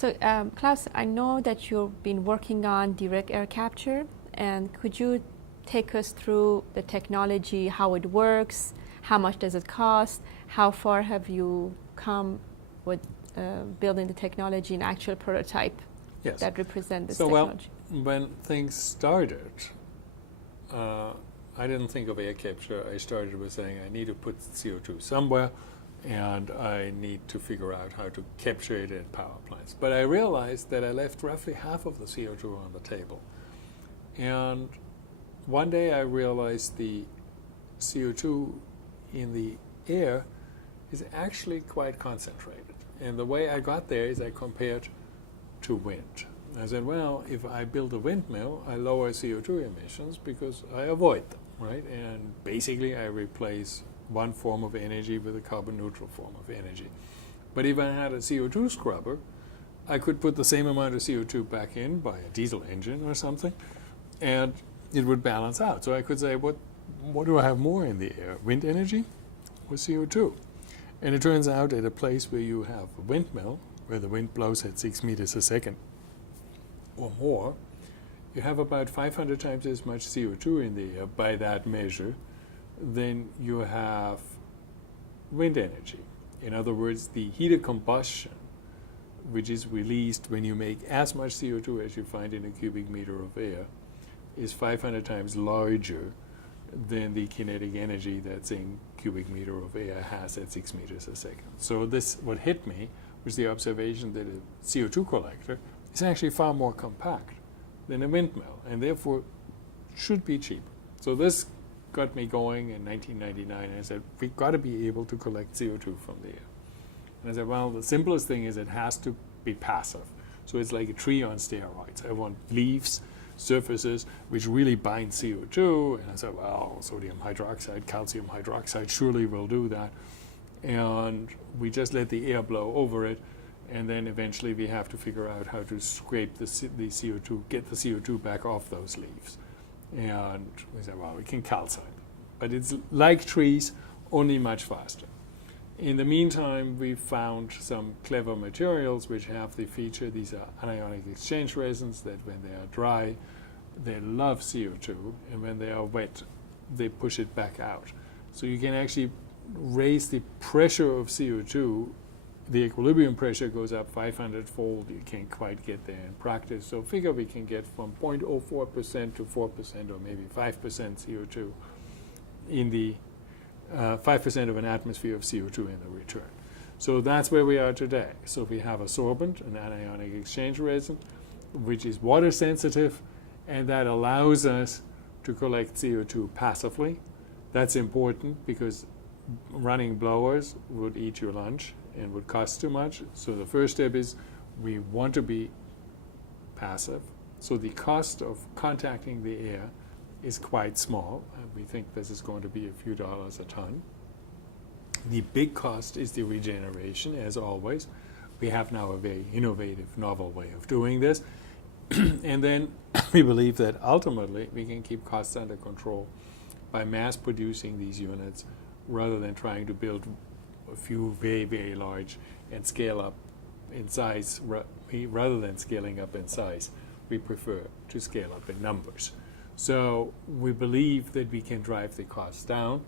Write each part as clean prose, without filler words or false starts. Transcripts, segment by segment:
So Klaus, I know that you've been working on direct air capture, and could you take us through the technology, how it works, how much does it cost, how far have you come with building the technology in actual prototype that represent this technology? Well, when things started, I didn't think of air capture. I started with saying I need to put CO2 somewhere, and I need to figure out how to capture it in power plants. But I realized that I left roughly half of the CO2 on the table. And one day I realized the CO2 in the air is actually quite concentrated. And the way I got there is I compared to wind. I said, well, if I build a windmill, I lower CO2 emissions because I avoid them, right? And basically I replace one form of energy with a carbon neutral form of energy. But if I had a CO2 scrubber, I could put the same amount of CO2 back in by a diesel engine or something, and it would balance out. So I could say, what do I have more in the air, wind energy or CO2? And it turns out at a place where you have a windmill, where the wind blows at 6 meters a second or more, you have about 500 times as much CO2 in the air by that measure than you have wind energy. In other words, the heat of combustion, which is released when you make as much CO2 as you find in a cubic meter of air, is 500 times larger than the kinetic energy that's in cubic meter of air has at 6 meters a second. So what hit me was the observation that a CO2 collector is actually far more compact than a windmill, and therefore should be cheaper. So this got me going in 1999. I said, we've got to be able to collect CO2 from the air. And I said, well, the simplest thing is it has to be passive. So it's like a tree on steroids. I want leaves, surfaces, which really bind CO2. And I said, well, sodium hydroxide, calcium hydroxide surely will do that. And we just let the air blow over it. And then eventually we have to figure out how to scrape the CO2, get the CO2 back off those leaves. And we said, well, we can calcine. But it's like trees, only much faster. In the meantime, we found some clever materials which have the feature, these are anionic exchange resins, that when they are dry, they love CO2, and when they are wet, they push it back out. So you can actually raise the pressure of CO2. The equilibrium pressure goes up 500-fold. You can't quite get there in practice. So figure we can get from 0.04% to 4% or maybe 5% CO2 in the 5% of an atmosphere of CO2 in the return. So that's where we are today. So we have a sorbent, an anionic exchange resin, which is water sensitive, and that allows us to collect CO2 passively. That's important because running blowers would eat your lunch and would cost too much. So the first step is we want to be passive. So the cost of contacting the air is quite small. We think this is going to be a few dollars a ton. The big cost is the regeneration, as always. We have now a very innovative, novel way of doing this. And then we believe that ultimately we can keep costs under control by mass producing these units rather than trying to build a few very, very large and scale up in size. Rather than scaling up in size, we prefer to scale up in numbers. So we believe that we can drive the costs down.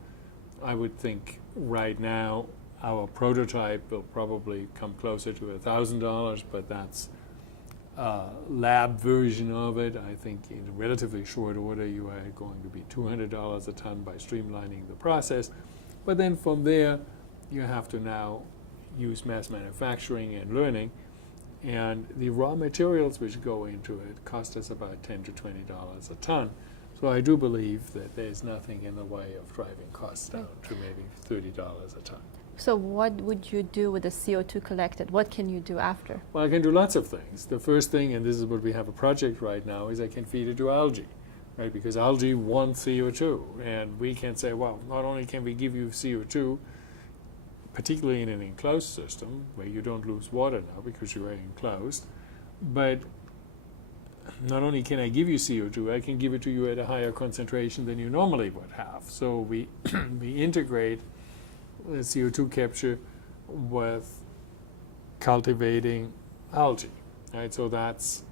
I would think right now our prototype will probably come closer to $1,000, but that's a lab version of it. I think in relatively short order you are going to be $200 a ton by streamlining the process. But then from there you have to now use mass manufacturing and learning, and the raw materials which go into it cost us about $10 to $20 a ton. So I do believe that there's nothing in the way of driving costs down to maybe $30 a ton. So what would you do with the CO2 collected? What can you do after? Well, I can do lots of things. The first thing, and this is what we have a project right now, is I can feed it to algae, right? Because algae want CO2, and we can say, well, not only can we give you CO2, particularly in an enclosed system where you don't lose water now because you are enclosed, but not only can I give you CO2, I can give it to you at a higher concentration than you normally would have. So we integrate CO2 capture with cultivating algae. Right, so that's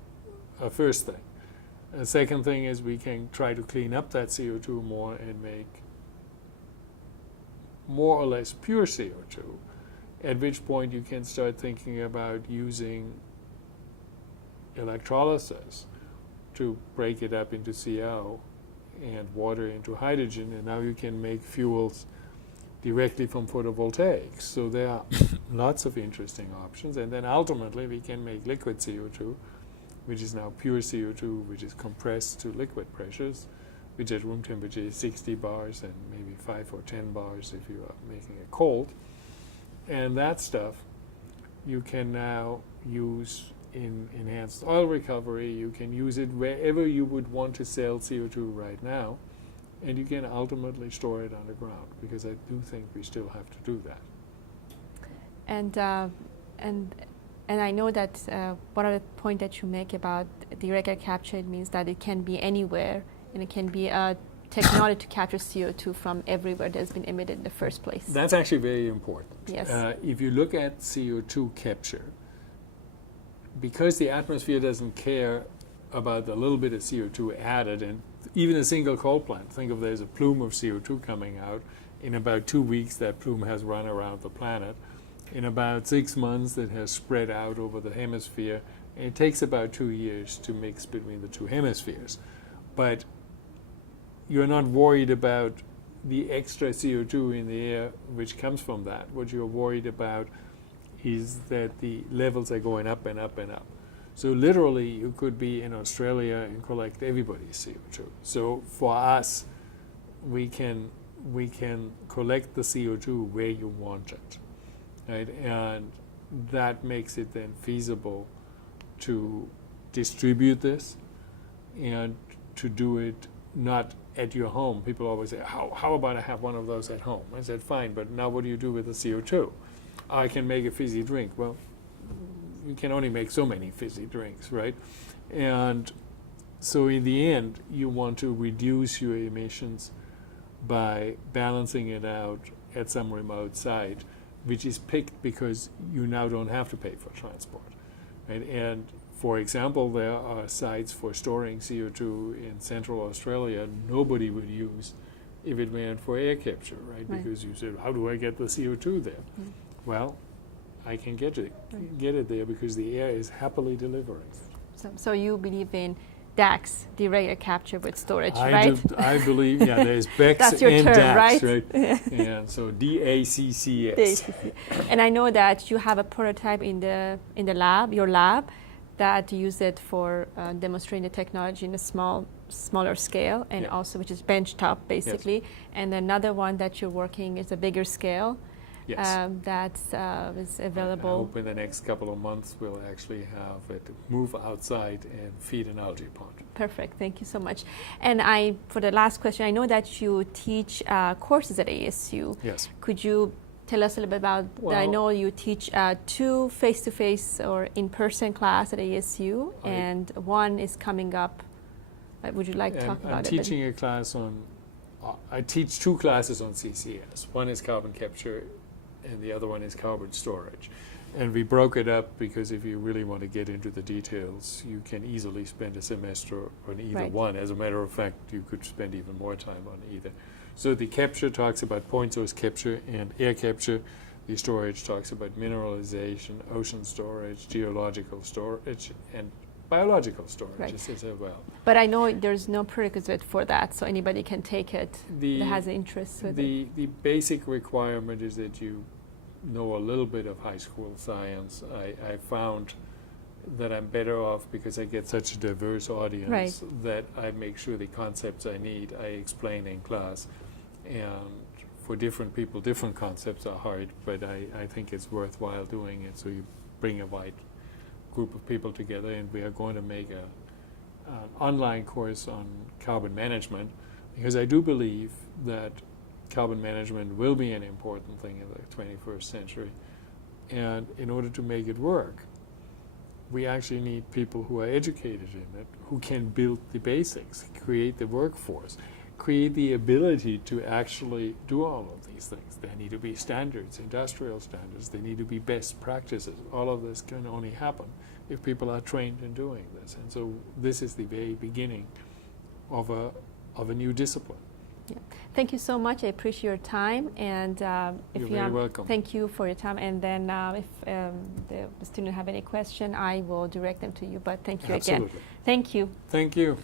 a first thing. The second thing is we can try to clean up that CO2 more and make more or less pure CO2, at which point you can start thinking about using electrolysis to break it up into CO and water into hydrogen, and now you can make fuels directly from photovoltaics. So there are lots of interesting options, and then ultimately we can make liquid CO2, which is now pure CO2, which is compressed to liquid pressures, which at room temperature is 60 bars and maybe 5 or 10 bars if you are making it cold. And that stuff you can now use in enhanced oil recovery. You can use it wherever you would want to sell CO2 right now, and you can ultimately store it underground, because I do think we still have to do that. And I know that one of the point that you make about direct air capture, it means that it can be anywhere, and it can be a technology to capture CO2 from everywhere that's been emitted in the first place. That's actually very important. Yes. If you look at CO2 capture, because the atmosphere doesn't care about the little bit of CO2 added, and even a single coal plant, think of there's a plume of CO2 coming out. In about 2 weeks, that plume has run around the planet. In about 6 months, it has spread out over the hemisphere. And it takes about 2 years to mix between the two hemispheres. But you're not worried about the extra CO2 in the air which comes from that. What you're worried about is that the levels are going up and up and up. So literally, you could be in Australia and collect everybody's CO2. So for us, we can collect the CO2 where you want it, right? And that makes it then feasible to distribute this and to do it not at your home. People always say, how about I have one of those at home? I said, fine, but now what do you do with the CO2? I can make a fizzy drink. Well, you can only make so many fizzy drinks, right? And so in the end, you want to reduce your emissions by balancing it out at some remote site, which is picked because you now don't have to pay for transport, right? And for example, there are sites for storing CO2 in Central Australia nobody would use if it weren't for air capture, right? Because you said, how do I get the CO2 there? Well, I can get it there because the air is happily delivering it. So you believe in DACS, direct air capture with storage, right? I believe, yeah, there's BECS That's your and term, DACS, right? And so DACCS. And I know that you have a prototype in the lab, your lab, that use it for demonstrating the technology in a smaller scale, and also which is benchtop basically. Yes. And another one that you're working is a bigger scale. Yes. That is available. I hope in the next couple of months we'll actually have it move outside and feed an algae pond. Perfect. Thank you so much. And for the last question, I know that you teach courses at ASU. Yes. Could you tell us a little bit about? I know you teach 2 face-to-face or in-person class at ASU, and one is coming up. Would you like to talk about it? I'm teaching a class on. I teach 2 classes on CCS. One is carbon capture, and the other one is carbon storage. And we broke it up because if you really want to get into the details, you can easily spend a semester on either one. As a matter of fact, you could spend even more time on either. So the capture talks about point source capture and air capture. The storage talks about mineralization, ocean storage, geological storage, and biological storage as well. But I know there's no prerequisite for that, so anybody can take it that has an interest with it. The basic requirement is that you know a little bit of high school science. I found that I'm better off because I get such a diverse audience that I make sure the concepts I need I explain in class. And for different people, different concepts are hard, but I think it's worthwhile doing it. So you bring a wide group of people together, and we are going to make an online course on carbon management, because I do believe that carbon management will be an important thing in the 21st century. And in order to make it work, we actually need people who are educated in it, who can build the basics, create the workforce, create the ability to actually do all of these things. There need to be standards, industrial standards. There need to be best practices. All of this can only happen if people are trained in doing this. And so this is the very beginning of a new discipline. Yeah. Thank you so much. I appreciate your time. And if You're you very welcome. Thank you for your time. And then if the student have any question, I will direct them to you. But thank you Absolutely. again. Thank you. Thank you.